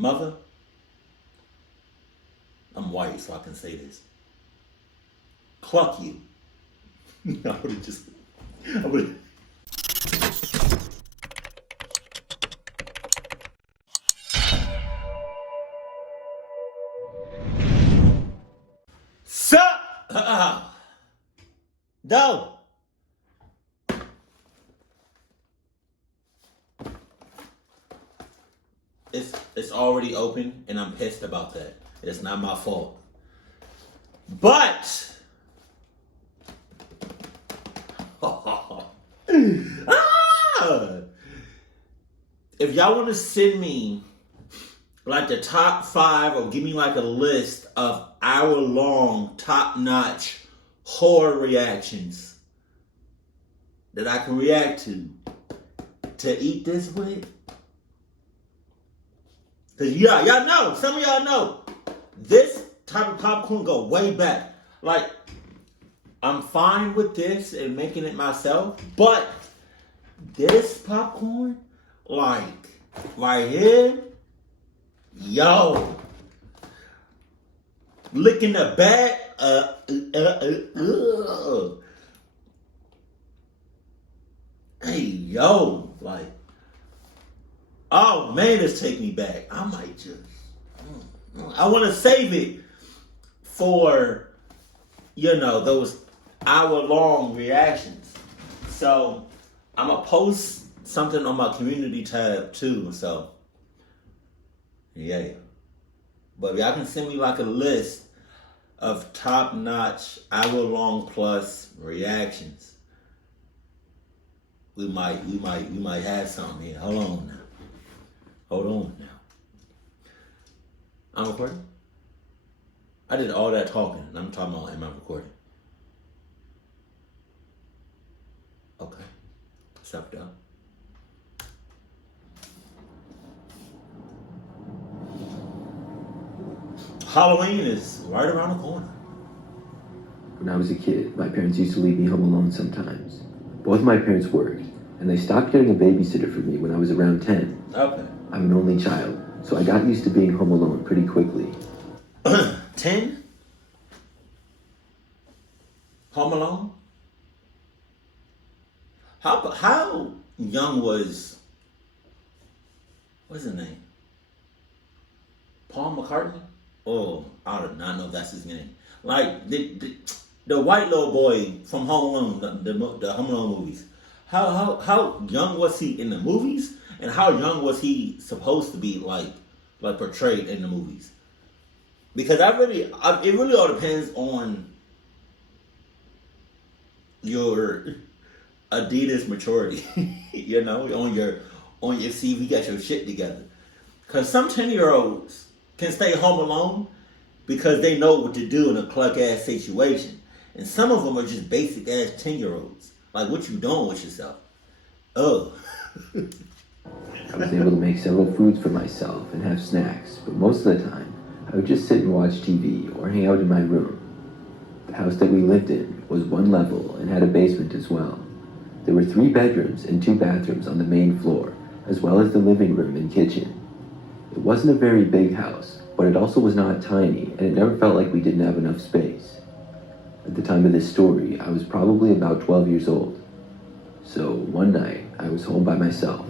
Mother, I'm white, so I can say this. Cluck you. I would have just. I would. Sup? No. It's already open, and I'm pissed about that. It's not my fault. But ah, if y'all want to send me like the top 5 or give me like a list of hour-long, top-notch horror reactions that I can react to eat this with. Because y'all know, some of y'all know, this type of popcorn go way back. Like, I'm fine with this and making it myself, but this popcorn, like, right here, yo, licking the back, hey, yo, like, oh man, this take me back. I might just, I want to save it for, those hour-long reactions. So I'm gonna post something on my community tab too. So yeah, but y'all can send me like a list of top-notch hour-long plus reactions. We might have something here. Hold on now. I'm recording. I did all that talking, and I'm talking about, am I recording? Okay. Sucked up. Halloween is right around the corner. When I was a kid, my parents used to leave me home alone sometimes. Both my parents worked, and they stopped getting a babysitter for me when I was around 10. Okay. I'm an only child, so I got used to being home alone pretty quickly. 10? Home Alone? How young was, what's his name? Paul McCartney? Oh, I do not know if that's his name. Like, the white little boy from Home Alone, the Home Alone movies. How young was he in the movies? And how young was he supposed to be, like portrayed in the movies? Because it really all depends on your Adidas maturity, on your see if you got your shit together. Because some 10-year-olds can stay home alone because they know what to do in a cluck ass situation, and some of them are just basic ass 10-year-olds. Like, what you doing with yourself? Oh. I was able to make several foods for myself and have snacks, but most of the time, I would just sit and watch TV or hang out in my room. The house that we lived in was one level and had a basement as well. There were 3 bedrooms and 2 bathrooms on the main floor, as well as the living room and kitchen. It wasn't a very big house, but it also was not tiny, and it never felt like we didn't have enough space. At the time of this story, I was probably about 12 years old. So one night, I was home by myself.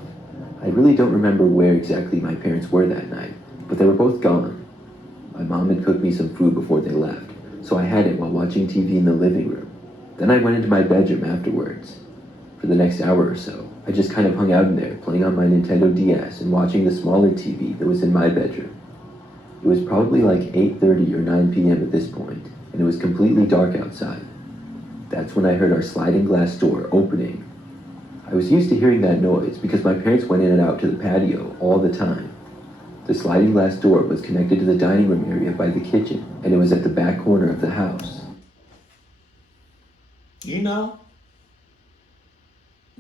I really don't remember where exactly my parents were that night, but they were both gone. My mom had cooked me some food before they left, so I had it while watching TV in the living room. Then I went into my bedroom afterwards. For the next hour or so, I just kind of hung out in there, playing on my Nintendo DS and watching the smaller TV that was in my bedroom. It was probably like 8:30 or 9 p.m. at this point, and it was completely dark outside. That's when I heard our sliding glass door opening. I was used to hearing that noise because my parents went in and out to the patio all the time. The sliding glass door was connected to the dining room area by the kitchen, and it was at the back corner of the house.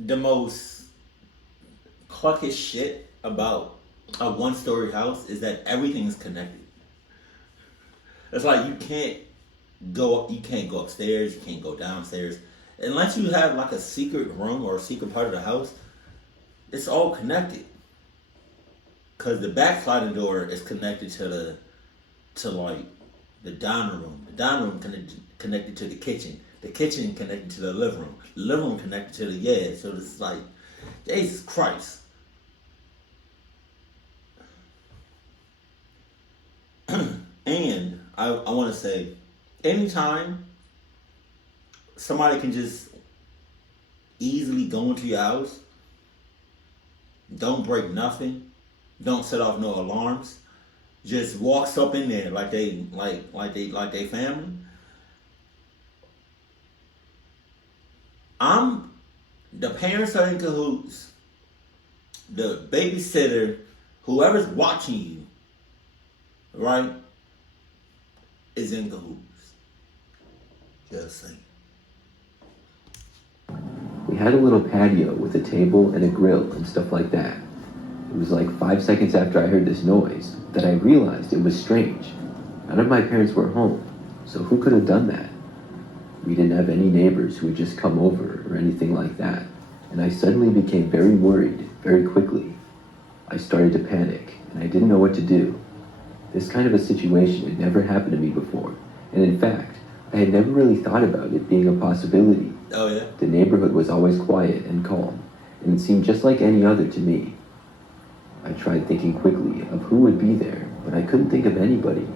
The most cluckish shit about a one-story house is that everything is connected. It's like you can't go upstairs, you can't go downstairs. Unless you have like a secret room or a secret part of the house, it's all connected. Cause the back sliding door is connected to like the dining room. The dining room connected to the kitchen. The kitchen connected to the living room. The living room connected to the So it's like, Jesus Christ. And I want to say, anytime somebody can just easily go into your house, don't break nothing, don't set off no alarms, just walks up in there like they family. The parents are in cahoots. The babysitter, whoever's watching you, right, is in cahoots. Just saying. We had a little patio with a table and a grill and stuff like that. It was like 5 seconds after I heard this noise that I realized it was strange. None of my parents were home, so who could have done that? We didn't have any neighbors who had just come over or anything like that, and I suddenly became very worried very quickly. I started to panic, and I didn't know what to do. This kind of a situation had never happened to me before, and in fact, I had never really thought about it being a possibility. Oh yeah? The neighborhood was always quiet and calm, and it seemed just like any other to me. I tried thinking quickly of who would be there, but I couldn't think of anybody.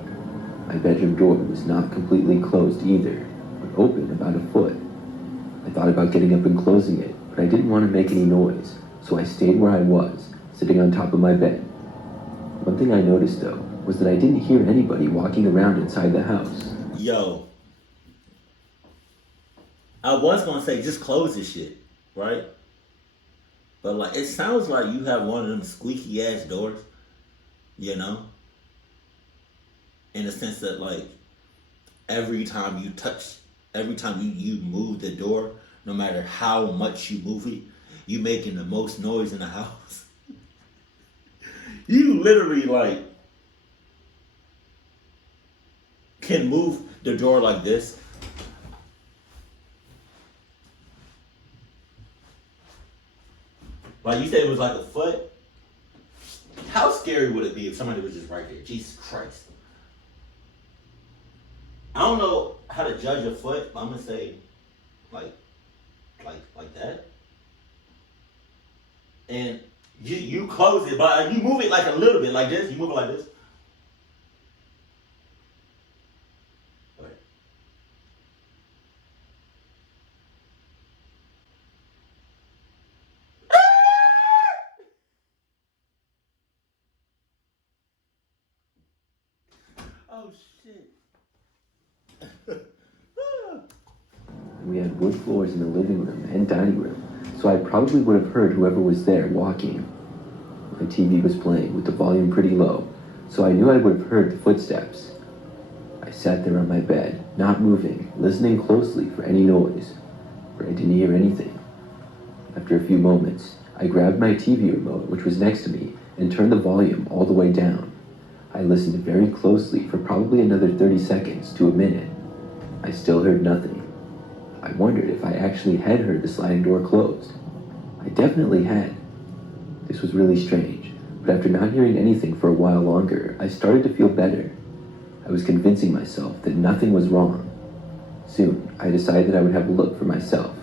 My bedroom door was not completely closed either, but open about a foot. I thought about getting up and closing it, but I didn't want to make any noise, so I stayed where I was, sitting on top of my bed. One thing I noticed, though, was that I didn't hear anybody walking around inside the house. Yo, I was gonna say just close this shit, right? But like, it sounds like you have one of them squeaky ass doors, you know? In the sense that like, every time you move the door, no matter how much you move it, you making the most noise in the house. You literally like can move the door like this. Like you said, it was like a foot. How scary would it be if somebody was just right there? Jesus Christ. I don't know how to judge a foot, but I'm gonna say like that. And you close it, but you move it like a little bit, like this. You move it like this. Okay. Oh shit. We had wood floors in the living room and dining room, so I probably would have heard whoever was there walking. My TV was playing with the volume pretty low, so I knew I would have heard the footsteps. I sat there on my bed, not moving, listening closely for any noise, but I didn't hear anything. After a few moments, I grabbed my TV remote, which was next to me, and turned the volume all the way down. I listened very closely for probably another 30 seconds to a minute. I still heard nothing. I wondered if I actually had heard the sliding door closed. I definitely had. This was really strange, but after not hearing anything for a while longer, I started to feel better. I was convincing myself that nothing was wrong. Soon, I decided that I would have a look for myself.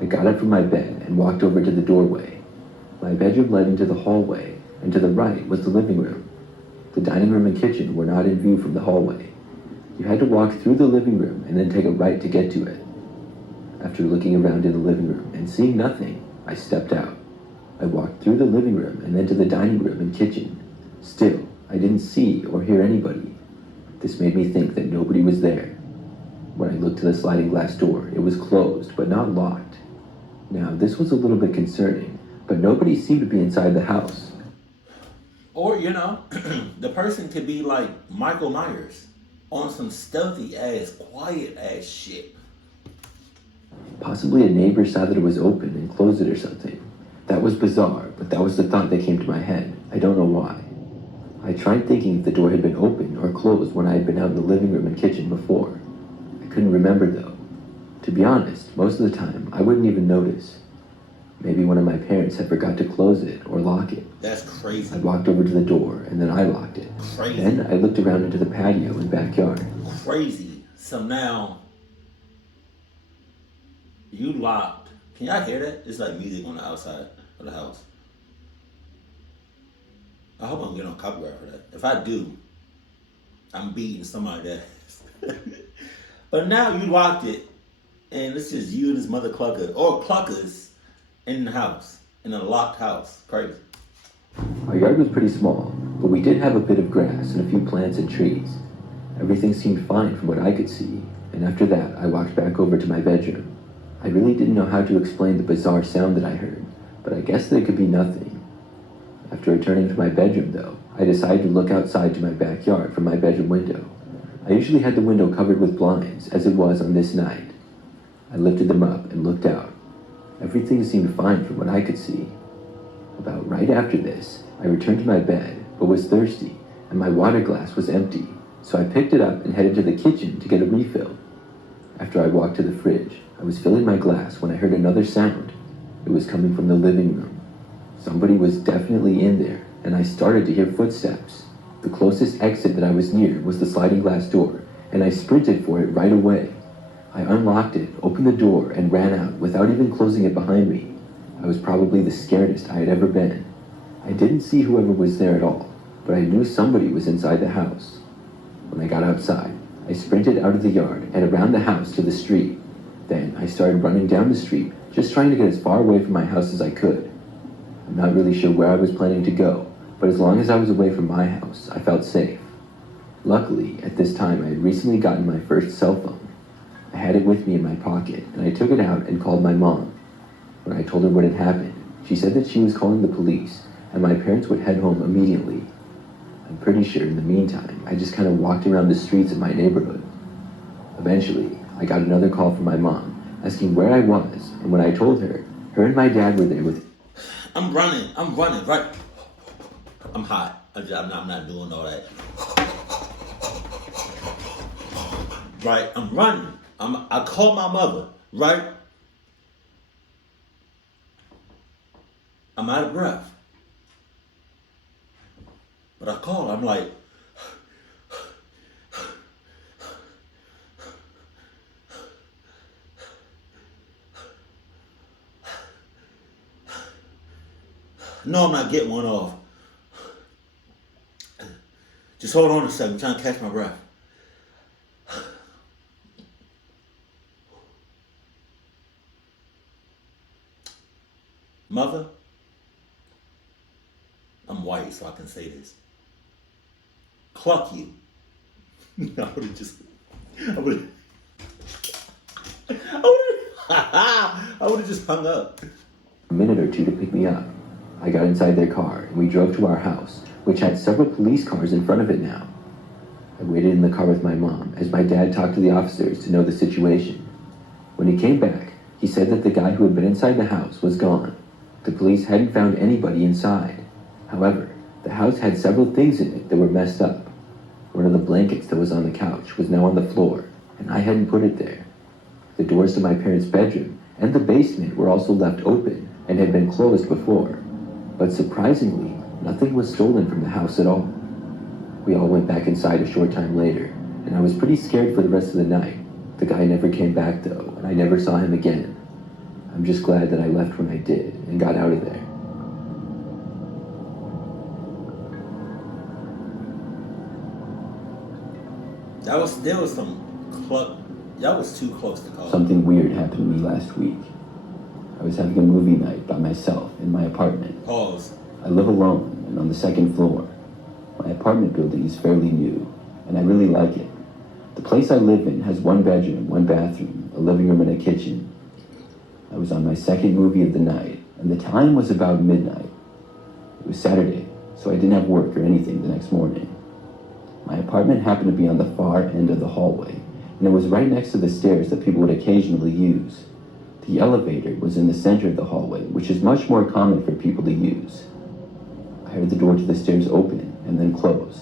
I got up from my bed and walked over to the doorway. My bedroom led into the hallway, and to the right was the living room. The dining room and kitchen were not in view from the hallway. You had to walk through the living room and then take a right to get to it. After looking around in the living room and seeing nothing, I stepped out. I walked through the living room and then to the dining room and kitchen. Still, I didn't see or hear anybody. This made me think that nobody was there. When I looked to the sliding glass door, it was closed, but not locked. Now, this was a little bit concerning, but nobody seemed to be inside the house. Or, you know, the person could be like Michael Myers on some stealthy ass, quiet ass shit. Possibly a neighbor saw that it was open and closed it or something. That was bizarre, but that was the thought that came to my head. I don't know why. I tried thinking if the door had been open or closed when I had been out in the living room and kitchen before. I couldn't remember though. To be honest, most of the time, I wouldn't even notice. Maybe one of my parents had forgot to close it or lock it. That's crazy. I walked over to the door and then I locked it. Crazy. Then I looked around into the patio and backyard. Crazy. So now you locked. Can y'all hear that? It's like music on the outside of the house. I hope I don't get on copyright for that. If I do, I'm beating somebody ass. But now you locked it, and it's just you and this mother clucker or cluckers in the house, in a locked house. Crazy. Our yard was pretty small, but we did have a bit of grass and a few plants and trees. Everything seemed fine from what I could see, and after that, I walked back over to my bedroom. I really didn't know how to explain the bizarre sound that I heard, but I guessed that it could be nothing. After returning to my bedroom, though, I decided to look outside to my backyard from my bedroom window. I usually had the window covered with blinds, as it was on this night. I lifted them up and looked out. Everything seemed fine from what I could see. About right after this, I returned to my bed, but was thirsty, and my water glass was empty, so I picked it up and headed to the kitchen to get a refill. After I walked to the fridge, I was filling my glass when I heard another sound. It was coming from the living room. Somebody was definitely in there, and I started to hear footsteps. The closest exit that I was near was the sliding glass door, and I sprinted for it right away. I unlocked it, opened the door, and ran out without even closing it behind me. I was probably the scaredest I had ever been. I didn't see whoever was there at all, but I knew somebody was inside the house. When I got outside, I sprinted out of the yard and around the house to the street. Then I started running down the street, just trying to get as far away from my house as I could. I'm not really sure where I was planning to go, but as long as I was away from my house, I felt safe. Luckily, at this time, I had recently gotten my first cell phone. I had it with me in my pocket, and I took it out and called my mom. When I told her what had happened, she said that she was calling the police, and my parents would head home immediately. I'm pretty sure in the meantime, I just kind of walked around the streets of my neighborhood. Eventually, I got another call from my mom, asking where I was, and when I told her, her and my dad were there with... I'm running, right? I'm hot. I'm not doing all that. Right, I'm running. I called my mother, right? I'm out of breath. But I called, I'm like, no, I'm not getting one off. Just hold on a second, I'm trying to catch my breath. Mother, I'm white, so I can say this. Cluck you. I would have just hung up. A minute or two to pick me up. I got inside their car, and we drove to our house, which had several police cars in front of it now. I waited in the car with my mom, as my dad talked to the officers to know the situation. When he came back, he said that the guy who had been inside the house was gone. The police hadn't found anybody inside. However, the house had several things in it that were messed up. One of the blankets that was on the couch was now on the floor, and I hadn't put it there. The doors to my parents' bedroom and the basement were also left open and had been closed before. But surprisingly, nothing was stolen from the house at all. We all went back inside a short time later, and I was pretty scared for the rest of the night. The guy never came back though, and I never saw him again. I'm just glad that I left when I did and got out of there. That was too close to call. Something weird happened to me last week. I was having a movie night by myself in my apartment. Pause. I live alone and on the second floor. My apartment building is fairly new, and I really like it. The place I live in has one bedroom, one bathroom, a living room, and a kitchen. I was on my second movie of the night, and the time was about midnight. It was Saturday, so I didn't have work or anything the next morning. My apartment happened to be on the far end of the hallway, and it was right next to the stairs that people would occasionally use. The elevator was in the center of the hallway, which is much more common for people to use. I heard the door to the stairs open and then close.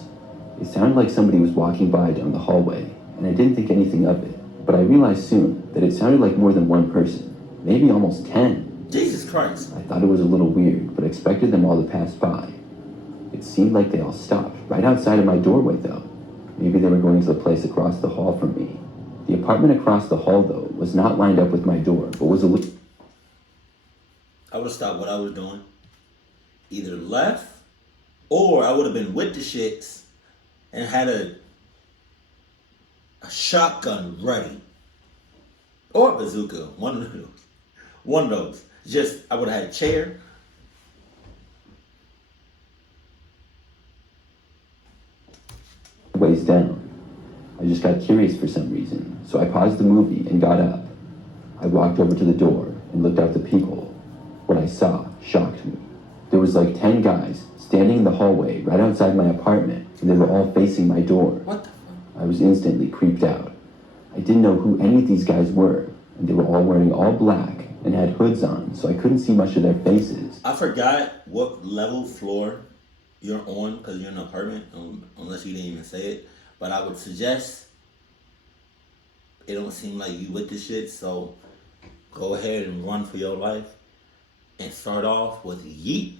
It sounded like somebody was walking by down the hallway, and I didn't think anything of it, but I realized soon that it sounded like more than one person, maybe almost 10. Jesus Christ. I thought it was a little weird, but expected them all to pass by. It seemed like they all stopped right outside of my doorway, though. Maybe they were going to the place across the hall from me. The apartment across the hall, though, was not lined up with my door, but was a little... I would have stopped what I was doing. Either left, or I would have been with the shits and had a shotgun ready. Or a bazooka. One of those. One of those. Just, I would have had a chair. ways down. I just got curious for some reason, so I paused the movie and got up. I walked over to the door and looked out the peephole. What I saw shocked me. There was like 10 guys standing in the hallway right outside my apartment, and they were all facing my door. What the fuck? I was instantly creeped out. I didn't know who any of these guys were, and they were all wearing all black and had hoods on, so I couldn't see much of their faces. I forgot what level floor you're on because you're in an apartment, unless you didn't even say it. But I would suggest it don't seem like you with this shit, so go ahead and run for your life and start off with yeet,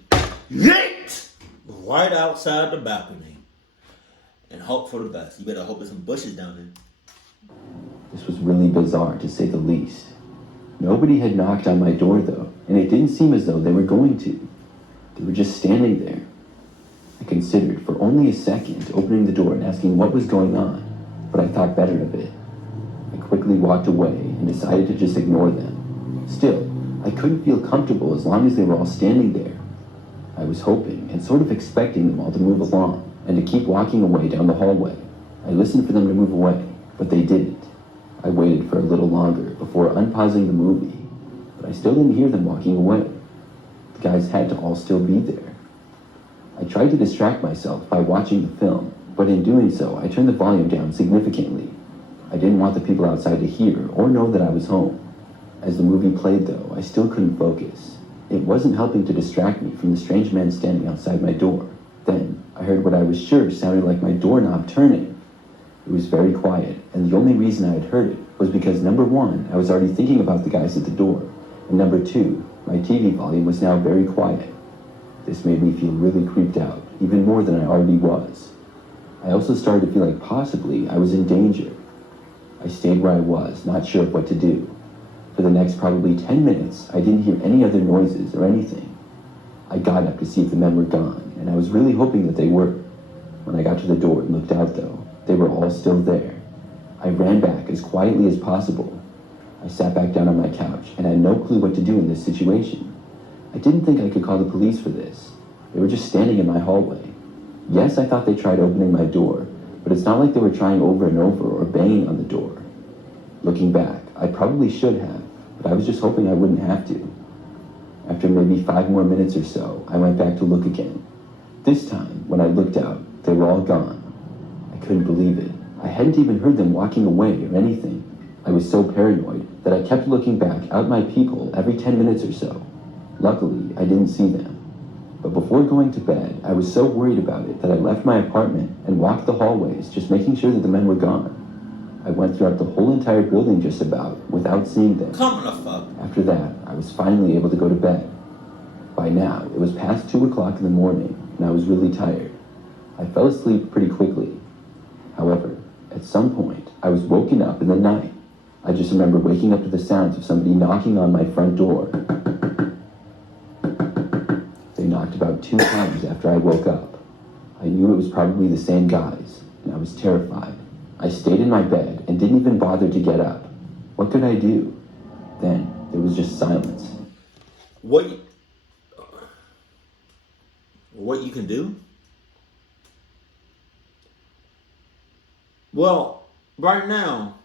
yeet, right outside the balcony, and hope for the best. You better hope there's some bushes down there. This was really bizarre, to say the least. Nobody had knocked on my door, though, and it didn't seem as though they were going to. They were just standing there. I considered for only a second opening the door and asking what was going on, but I thought better of it. I quickly walked away and decided to just ignore them. Still, I couldn't feel comfortable as long as they were all standing there. I was hoping and sort of expecting them all to move along and to keep walking away down the hallway. I listened for them to move away, but they didn't. I waited for a little longer before unpausing the movie, but I still didn't hear them walking away. The guys had to all still be there. I tried to distract myself by watching the film, but in doing so, I turned the volume down significantly. I didn't want the people outside to hear or know that I was home. As the movie played, though, I still couldn't focus. It wasn't helping to distract me from the strange man standing outside my door. Then, I heard what I was sure sounded like my doorknob turning. It was very quiet, and the only reason I had heard it was because, number one, I was already thinking about the guys at the door, and number two, my TV volume was now very quiet. This made me feel really creeped out, even more than I already was. I also started to feel like possibly I was in danger. I stayed where I was, not sure what to do. For the next probably 10 minutes, I didn't hear any other noises or anything. I got up to see if the men were gone, and I was really hoping that they were. When I got to the door and looked out, though, they were all still there. I ran back as quietly as possible. I sat back down on my couch and had no clue what to do in this situation. I didn't think I could call the police for this. They were just standing in my hallway. Yes, I thought they tried opening my door, but it's not like they were trying over and over or banging on the door. Looking back, I probably should have, but I was just hoping I wouldn't have to. After maybe 5 more minutes or so, I went back to look again. This time, when I looked out, they were all gone. I couldn't believe it. I hadn't even heard them walking away or anything. I was so paranoid that I kept looking back out my peephole every 10 minutes or so. Luckily, I didn't see them. But before going to bed, I was so worried about it that I left my apartment and walked the hallways, just making sure that the men were gone. I went throughout the whole entire building just about, without seeing them. Come the fuck. After that, I was finally able to go to bed. By now, it was past 2 o'clock in the morning, and I was really tired. I fell asleep pretty quickly. However, at some point, I was woken up in the night. I just remember waking up to the sounds of somebody knocking on my front door. They knocked about 2 times after I woke up. I knew it was probably the same guys, and I was terrified. I stayed in my bed and didn't even bother to get up. What could I do? Then there was just silence. What you can do? Well, right now,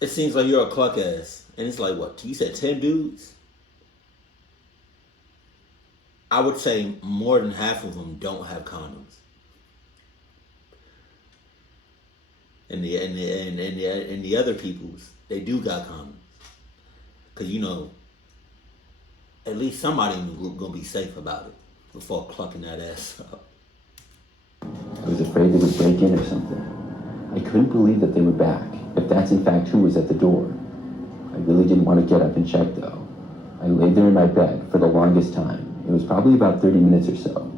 it seems like you're a cluck ass. And it's like, what? You said 10 dudes? I would say more than half of them don't have condoms. And the other peoples, they do got condoms. Cause you know, at least somebody in the group gonna be safe about it before clucking that ass up. I was afraid they would break in or something. I couldn't believe that they were back, if that's in fact who was at the door. I really didn't want to get up and check, though. I lay there in my bed for the longest time. It was probably about 30 minutes or so.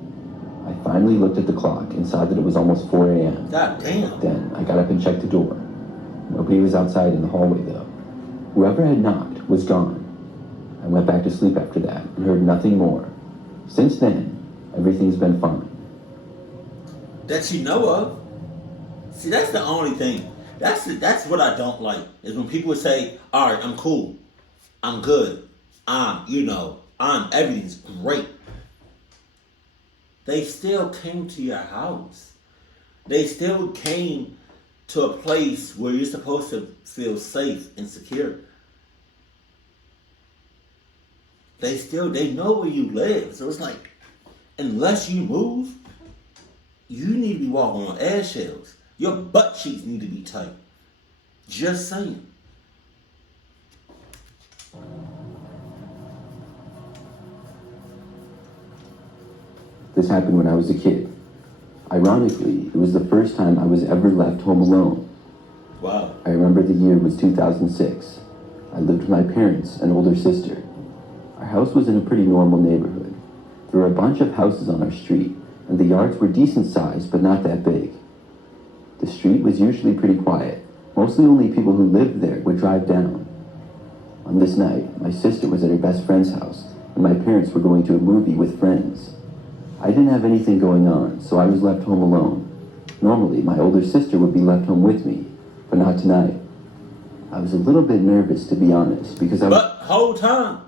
I finally looked at the clock and saw that it was almost 4 a.m. God damn. Then I got up and checked the door. Nobody was outside in the hallway though. Whoever had knocked was gone. I went back to sleep after that and heard nothing more. Since then, everything's been fine. That you know of. See, that's the only thing. That's what I don't like. Is when people say, all right, I'm cool. I'm good. Everything's great. They still came to your house. They still came to a place where you're supposed to feel safe and secure. They know where you live. So it's like, unless you move, you need to be walking on eggshells. Your butt cheeks need to be tight. Just saying. This happened when I was a kid. Ironically, it was the first time I was ever left home alone. Wow. I remember the year was 2006. I lived with my parents and older sister. Our house was in a pretty normal neighborhood. There were a bunch of houses on our street, and the yards were decent sized, but not that big. The street was usually pretty quiet. Mostly only people who lived there would drive down. On this night, my sister was at her best friend's house, and my parents were going to a movie with friends. I didn't have anything going on, so I was left home alone. Normally, my older sister would be left home with me, but not tonight. I was a little bit nervous, to be honest, because But whole time,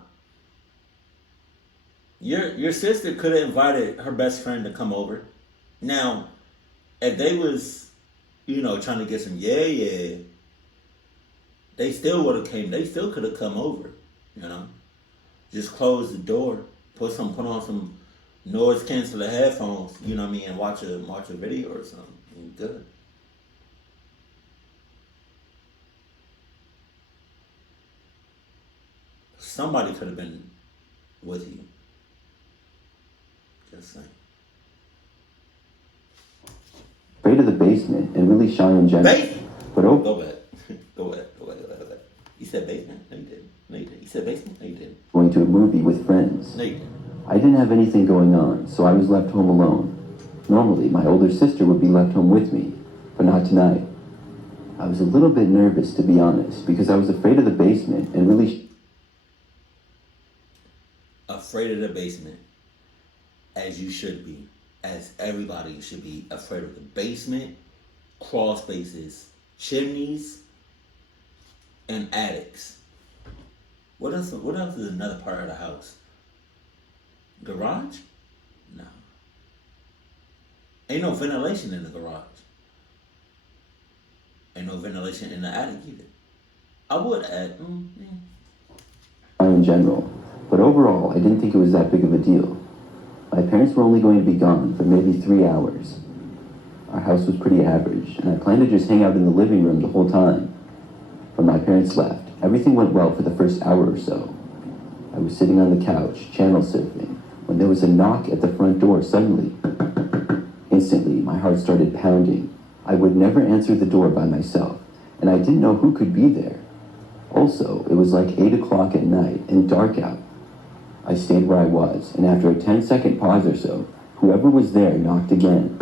your sister could have invited her best friend to come over. Now, if they was, trying to get some yeah, they still would have came. They still could have come over, Just close the door, put on some noise canceling headphones, and watch a video or something. Good. Somebody could have been with you. Just saying. afraid of the basement and really shy in general. Basement? But Go back. Go back. You said basement? No, you didn't. You said basement? No, you didn't. going to a movie with friends. No, you didn't. I didn't have anything going on, so I was left home alone. Normally, my older sister would be left home with me, but not tonight. I was a little bit nervous, to be honest, because I was afraid of the basement and really... Afraid of the basement, as you should be, as everybody should be afraid of the basement, crawl spaces, chimneys, and attics. What else is another part of the house? Garage? No. Ain't no ventilation in the garage. Ain't no ventilation in the attic either. I would add, in general, but overall, I didn't think it was that big of a deal. My parents were only going to be gone for maybe 3 hours. Our house was pretty average, and I planned to just hang out in the living room the whole time. When my parents left, everything went well for the first hour or so. I was sitting on the couch, channel surfing, when there was a knock at the front door suddenly. Instantly, my heart started pounding. I would never answer the door by myself, and I didn't know who could be there. Also, it was like 8 o'clock at night and dark out. I stayed where I was, and after a 10-second pause or so, whoever was there knocked again.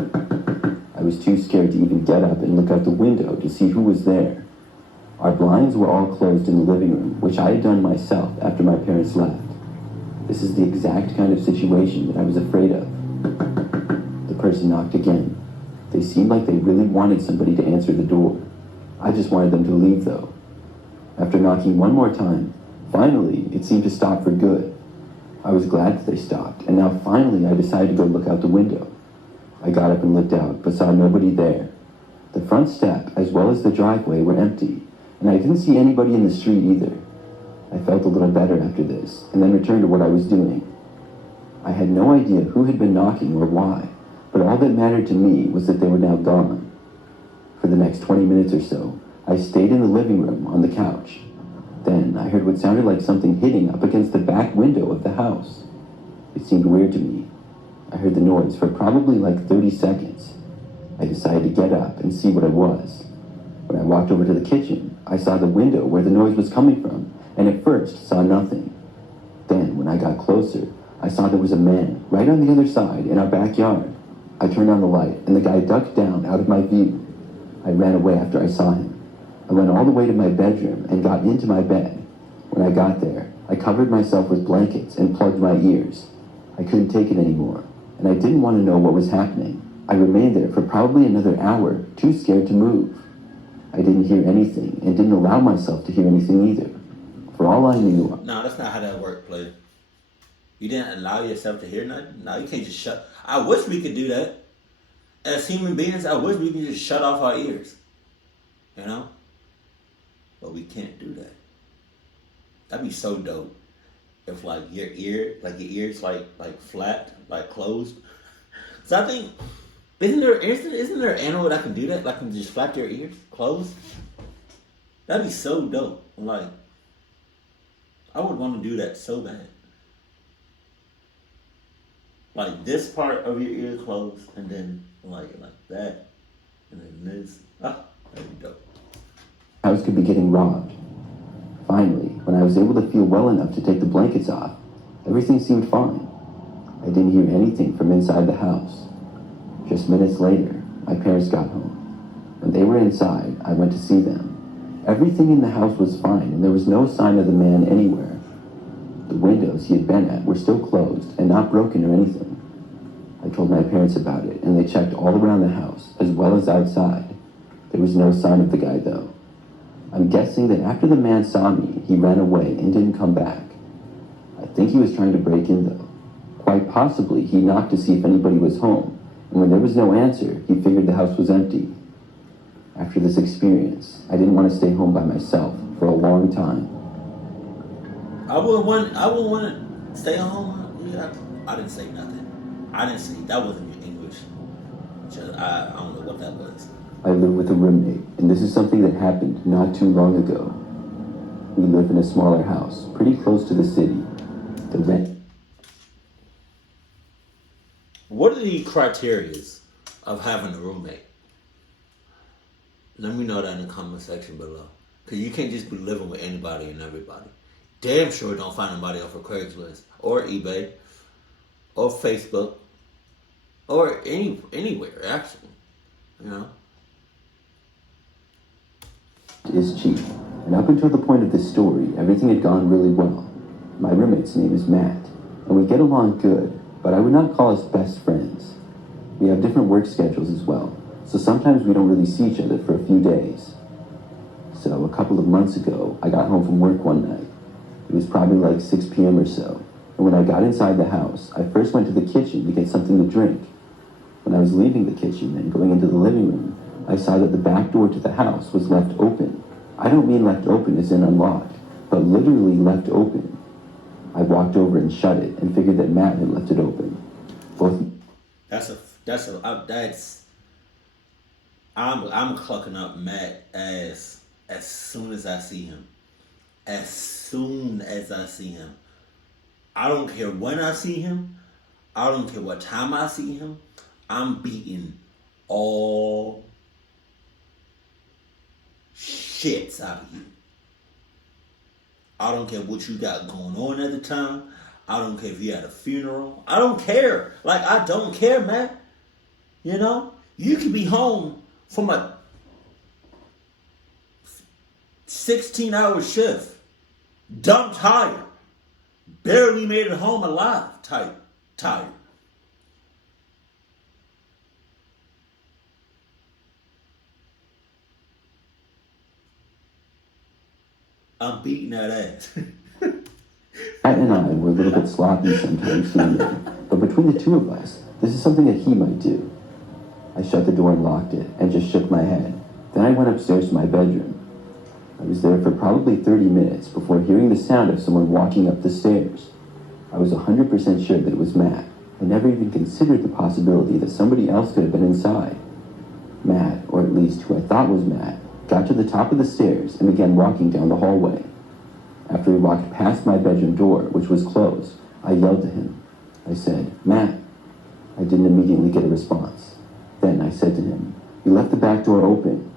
I was too scared to even get up and look out the window to see who was there. Our blinds were all closed in the living room, which I had done myself after my parents left. This is the exact kind of situation that I was afraid of. The person knocked again. They seemed like they really wanted somebody to answer the door. I just wanted them to leave, though. After knocking one more time, finally, it seemed to stop for good. I was glad that they stopped, and now finally I decided to go look out the window. I got up and looked out, but saw nobody there. The front step, as well as the driveway, were empty, and I didn't see anybody in the street either. I felt a little better after this, and then returned to what I was doing. I had no idea who had been knocking or why, but all that mattered to me was that they were now gone. For the next 20 minutes or so, I stayed in the living room on the couch. Then I heard what sounded like something hitting up against the back window of the house. It seemed weird to me. I heard the noise for probably like 30 seconds. I decided to get up and see what it was. When I walked over to the kitchen, I saw the window where the noise was coming from, and at first saw nothing. Then, when I got closer, I saw there was a man right on the other side in our backyard. I turned on the light, and the guy ducked down out of my view. I ran away after I saw him. I went all the way to my bedroom and got into my bed. When I got there, I covered myself with blankets and plugged my ears. I couldn't take it anymore, and I didn't want to know what was happening. I remained there for probably another hour, too scared to move. I didn't hear anything and didn't allow myself to hear anything either. For all I knew... No, that's not how that worked, player. You didn't allow yourself to hear nothing? No, you can't just shut... I wish we could do that. As human beings, I wish we could just shut off our ears. You know? But we can't do that. That'd be so dope. If like your ears like flat, like closed. So I think isn't there an animal that can do that? Like can just flap their ears closed? That'd be so dope. Like I would want to do that so bad. Like this part of your ear closed and then like that. And then this. Ah, that'd be dope. House could be getting robbed. Finally, when I was able to feel well enough to take the blankets off, everything seemed fine. I didn't hear anything from inside the house. Just minutes later, my parents got home. When they were inside, I went to see them. Everything in the house was fine, and there was no sign of the man anywhere. The windows he had been at were still closed and not broken or anything. I told my parents about it, and they checked all around the house, as well as outside. There was no sign of the guy, though. I'm guessing that after the man saw me, he ran away and didn't come back. I think he was trying to break in, though. Quite possibly, he knocked to see if anybody was home, and when there was no answer, he figured the house was empty. After this experience, I didn't want to stay home by myself for a long time. I would want to stay home. Yeah, I didn't say nothing. I didn't say that wasn't your English. I don't know what that was. I live with a roommate, and this is something that happened not too long ago. We live in a smaller house, pretty close to the city. The rent... What are the criteria of having a roommate? Let me know that in the comment section below. Because you can't just be living with anybody and everybody. Damn sure don't find nobody off of Craigslist or eBay or Facebook or anywhere, actually. You know? Is cheap, and up until the point of this story, everything had gone really well. My roommate's name is Matt, and we get along good, but I would not call us best friends. We have different work schedules as well, so sometimes we don't really see each other for a few days. So a couple of months ago, I got home from work one night. It was probably like 6 p.m. or so, and when I got inside the house, I first went to the kitchen to get something to drink. When I was leaving the kitchen and going into the living room, I saw that the back door to the house was left open. I don't mean left open as in unlocked, but literally left open. I walked over and shut it and figured that Matt had left it open. I'm clucking up Matt as soon as I see him. As soon as I see him. I don't care when I see him. I don't care what time I see him. I'm beating all shits out of you. I don't care what you got going on at the time. I don't care if you had a funeral. I don't care. Like, I don't care, man. You know? You could be home from a 16-hour shift. Dumb tired. Barely made it home alive. Tired. I'm beating that ass. Matt and I were a little bit sloppy sometimes here and there, but between the two of us, this is something that he might do. I shut the door and locked it, and just shook my head. Then I went upstairs to my bedroom. I was there for probably 30 minutes before hearing the sound of someone walking up the stairs. I was 100% sure that it was Matt. I never even considered the possibility that somebody else could have been inside. Matt, or at least who I thought was Matt, got to the top of the stairs and began walking down the hallway. After he walked past my bedroom door, which was closed, I yelled to him. I said, "Matt." I didn't immediately get a response. Then I said to him, "You left the back door open."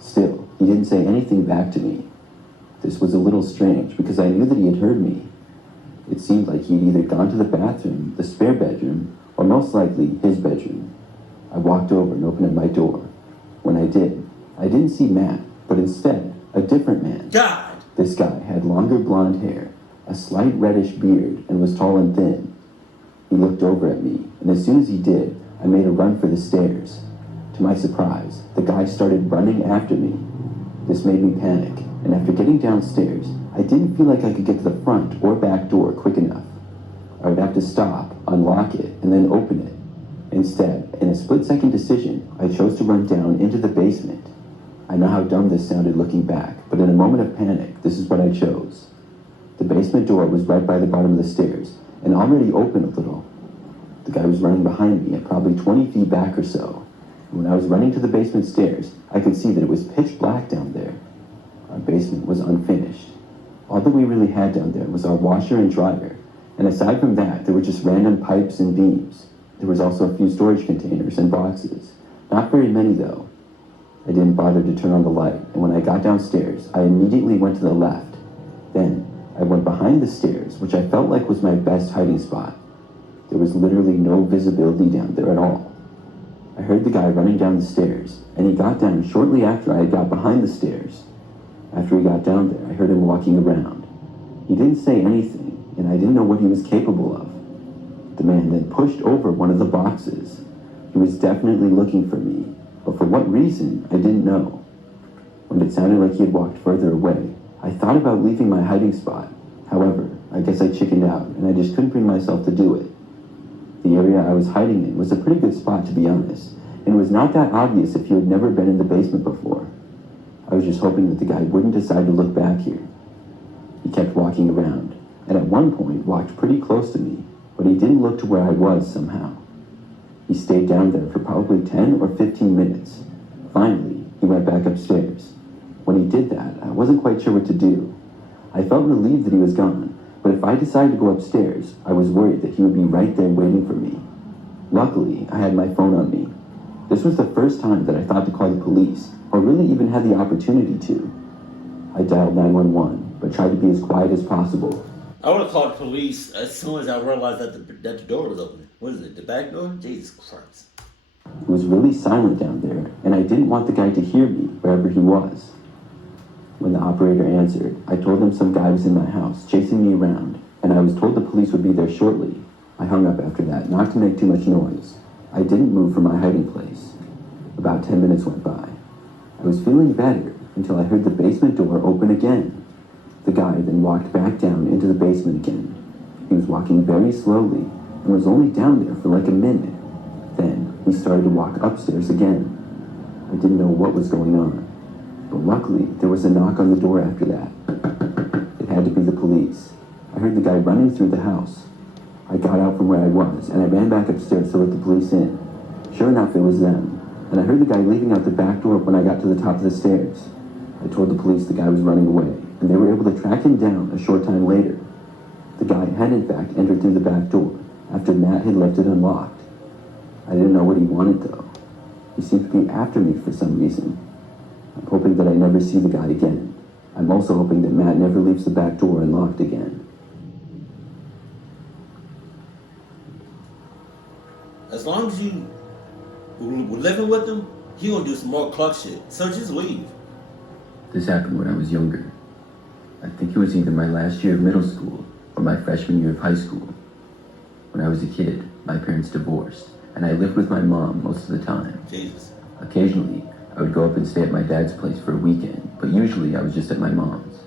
Still, he didn't say anything back to me. This was a little strange because I knew that he had heard me. It seemed like he'd either gone to the bathroom, the spare bedroom, or most likely his bedroom. I walked over and opened up my door. When I did, I didn't see Matt, but instead, a different man. God! This guy had longer blonde hair, a slight reddish beard, and was tall and thin. He looked over at me, and as soon as he did, I made a run for the stairs. To my surprise, the guy started running after me. This made me panic, and after getting downstairs, I didn't feel like I could get to the front or back door quick enough. I would have to stop, unlock it, and then open it. Instead, in a split-second decision, I chose to run down into the basement. I know how dumb this sounded looking back, but in a moment of panic, this is what I chose. The basement door was right by the bottom of the stairs, and already open a little. The guy was running behind me at probably 20 feet back or so. And when I was running to the basement stairs, I could see that it was pitch black down there. Our basement was unfinished. All that we really had down there was our washer and dryer, and aside from that, there were just random pipes and beams. There was also a few storage containers and boxes. Not very many, though. I didn't bother to turn on the light, and when I got downstairs, I immediately went to the left. Then, I went behind the stairs, which I felt like was my best hiding spot. There was literally no visibility down there at all. I heard the guy running down the stairs, and he got down shortly after I had got behind the stairs. After he got down there, I heard him walking around. He didn't say anything, and I didn't know what he was capable of. The man then pushed over one of the boxes. He was definitely looking for me, but for what reason, I didn't know. When it sounded like he had walked further away, I thought about leaving my hiding spot. However, I guess I chickened out, and I just couldn't bring myself to do it. The area I was hiding in was a pretty good spot, to be honest, and it was not that obvious if you had never been in the basement before. I was just hoping that the guy wouldn't decide to look back here. He kept walking around, and at one point walked pretty close to me, but he didn't look to where I was somehow. He stayed down there for probably 10 or 15 minutes. Finally, he went back upstairs. When he did that, I wasn't quite sure what to do. I felt relieved that he was gone, but if I decided to go upstairs, I was worried that he would be right there waiting for me. Luckily, I had my phone on me. This was the first time that I thought to call the police, or really even had the opportunity to. I dialed 911, but tried to be as quiet as possible. I would have called the police as soon as I realized that the door was open. What is it, the back door? Jesus Christ. It was really silent down there, and I didn't want the guy to hear me wherever he was. When the operator answered, I told him some guy was in my house, chasing me around, and I was told the police would be there shortly. I hung up after that, not to make too much noise. I didn't move from my hiding place. About 10 minutes went by. I was feeling better until I heard the basement door open again. The guy then walked back down into the basement again. He was walking very slowly and was only down there for like a minute. Then he started to walk upstairs again. I didn't know what was going on. But luckily, there was a knock on the door after that. It had to be the police. I heard the guy running through the house. I got out from where I was, and I ran back upstairs to let the police in. Sure enough, it was them. And I heard the guy leaving out the back door when I got to the top of the stairs. I told the police the guy was running away, and they were able to track him down a short time later. The guy had in fact entered through the back door after Matt had left it unlocked. I didn't know what he wanted though. He seemed to be after me for some reason. I'm hoping that I never see the guy again. I'm also hoping that Matt never leaves the back door unlocked again. As long as you were living with him, he gonna do some more cluck shit. So just leave. This happened when I was younger. I think it was either my last year of middle school or my freshman year of high school. When I was a kid, my parents divorced, and I lived with my mom most of the time. Jesus. Occasionally, I would go up and stay at my dad's place for a weekend, but usually I was just at my mom's.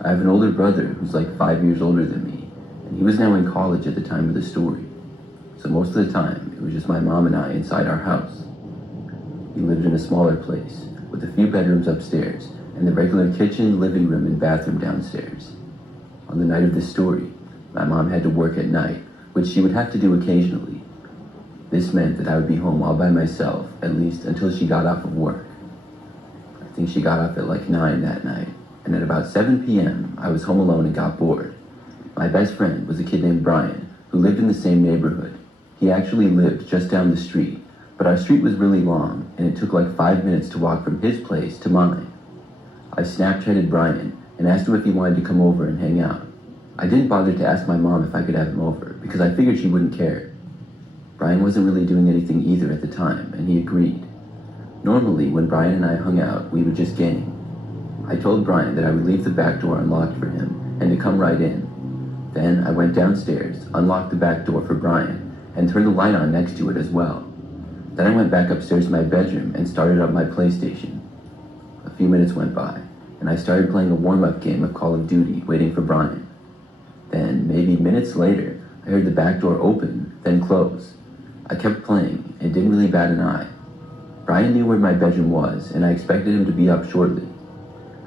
I have an older brother who's like 5 years older than me, and he was now in college at the time of the story. So most of the time, it was just my mom and I inside our house. We lived in a smaller place, with a few bedrooms upstairs, and the regular kitchen, living room, and bathroom downstairs. On the night of this story, my mom had to work at night, which she would have to do occasionally. This meant that I would be home all by myself, at least until she got off of work. I think she got off at like 9 that night, and at about 7 p.m., I was home alone and got bored. My best friend was a kid named Brian, who lived in the same neighborhood. He actually lived just down the street, but our street was really long, and it took like 5 minutes to walk from his place to mine. I Snapchatted Brian and asked him if he wanted to come over and hang out. I didn't bother to ask my mom if I could have him over, because I figured she wouldn't care. Brian wasn't really doing anything either at the time, and he agreed. Normally, when Brian and I hung out, we would just game. I told Brian that I would leave the back door unlocked for him, and to come right in. Then I went downstairs, unlocked the back door for Brian, and turned the light on next to it as well. Then I went back upstairs to my bedroom and started up my PlayStation. A few minutes went by, and I started playing a warm-up game of Call of Duty, waiting for Brian. Then, maybe minutes later, I heard the back door open, then close. I kept playing, and didn't really bat an eye. Brian knew where my bedroom was, and I expected him to be up shortly.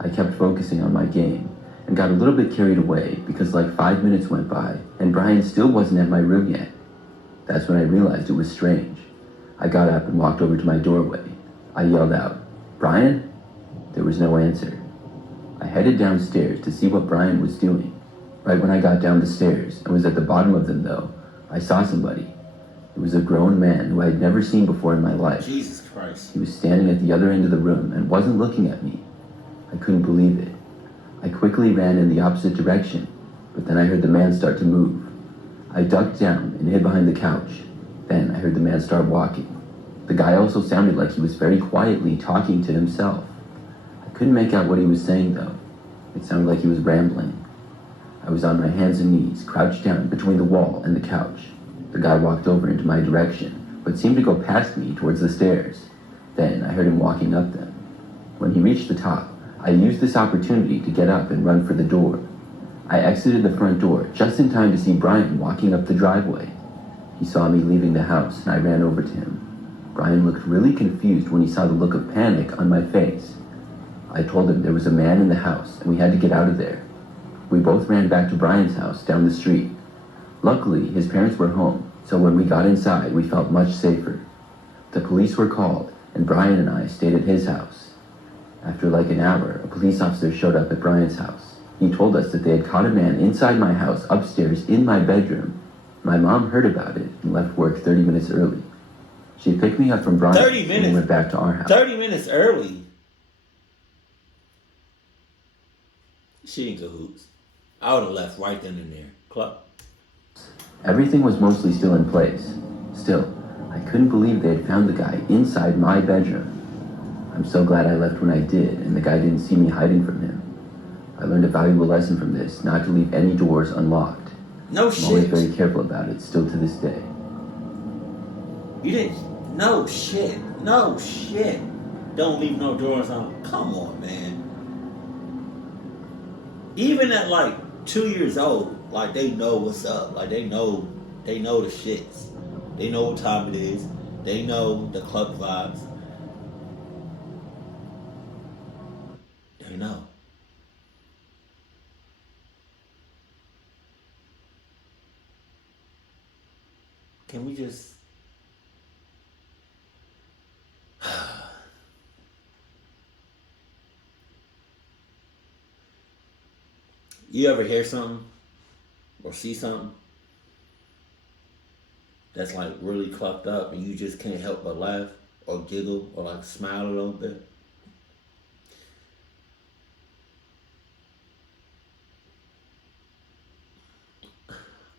I kept focusing on my game, and got a little bit carried away because like 5 minutes went by, and Brian still wasn't at my room yet. That's when I realized it was strange. I got up and walked over to my doorway. I yelled out, "Brian?" There was no answer. I headed downstairs to see what Brian was doing. Right when I got down the stairs and was at the bottom of them though, I saw somebody. It was a grown man who I had never seen before in my life. Jesus Christ. He was standing at the other end of the room and wasn't looking at me. I couldn't believe it. I quickly ran in the opposite direction, but then I heard the man start to move. I ducked down and hid behind the couch. Then I heard the man start walking. The guy also sounded like he was very quietly talking to himself. I couldn't make out what he was saying though. It sounded like he was rambling. I was on my hands and knees, crouched down between the wall and the couch. The guy walked over into my direction, but seemed to go past me towards the stairs. Then I heard him walking up them. When he reached the top, I used this opportunity to get up and run for the door. I exited the front door just in time to see Brian walking up the driveway. He saw me leaving the house and I ran over to him. Brian looked really confused when he saw the look of panic on my face. I told him there was a man in the house and we had to get out of there. We both ran back to Brian's house down the street. Luckily, his parents were home, so when we got inside, we felt much safer. The police were called, and Brian and I stayed at his house. After like an hour, a police officer showed up at Brian's house. He told us that they had caught a man inside my house upstairs in my bedroom. My mom heard about it and left work 30 minutes early. She picked me up from Brian's 30 minutes? and we went back to our house. 30 minutes early? She in cahoots. I would have left right then and there. Club. Everything was mostly still in place. Still, I couldn't believe they had found the guy inside my bedroom. I'm so glad I left when I did, and the guy didn't see me hiding from him. I learned a valuable lesson from this, not to leave any doors unlocked. No I'm shit. always very careful about it, still to this day. You didn't. No shit. No shit. Don't leave no doors on. Come on, man. Even at like 2 years old, like they know what's up. Like they know the shits. They know what time it is. They know the club vibes. They know. Can we just... You ever hear something or see something that's like really clucked up and you just can't help but laugh or giggle or like smile a little bit?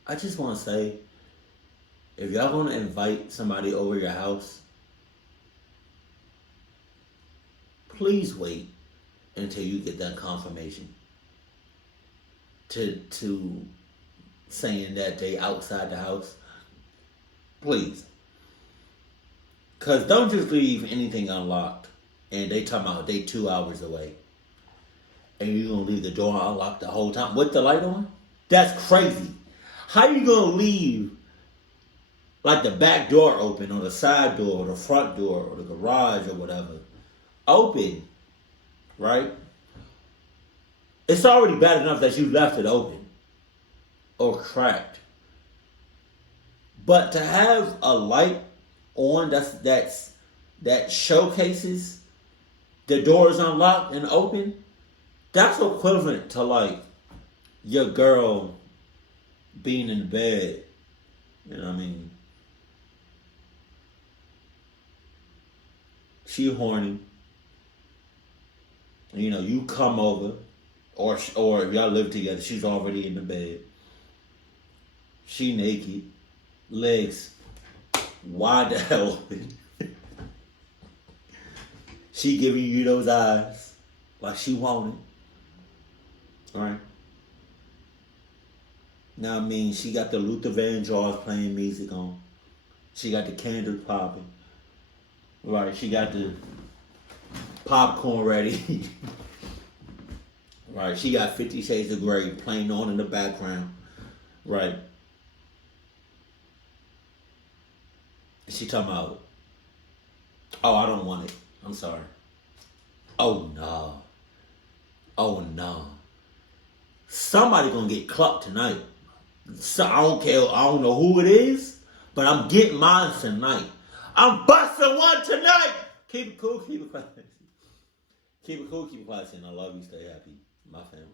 I just want to say, if y'all want to invite somebody over your house, please wait until you get that confirmation to saying that they outside the house. Please. Because don't just leave anything unlocked and they talking about they 2 hours away and you're going to leave the door unlocked the whole time with the light on? That's crazy. How you going to leave like the back door open or the side door or the front door or the garage or whatever open, right? It's already bad enough that you left it open or cracked. But to have a light on that showcases the doors unlocked and open, that's equivalent to like your girl being in bed. You know what I mean? She horny. You know, you come over or if y'all live together, she's already in the bed. She naked, legs wide the hell open. She giving you those eyes like she wanted. Alright? Now I mean, she got the Luther Vandross playing music on. She got the candles popping. Right, she got the popcorn ready. Right, she got 50 Shades of Grey playing on in the background. Right. She talking about, oh, I don't want it. I'm sorry. Oh, no. Oh, no. Somebody gonna get clucked tonight. So, I don't care. I don't know who it is, but I'm getting mine tonight. I'm busting one tonight. Keep it cool. Keep it quiet. Keep it cool. Keep it quiet. And I love you. Stay happy. My family.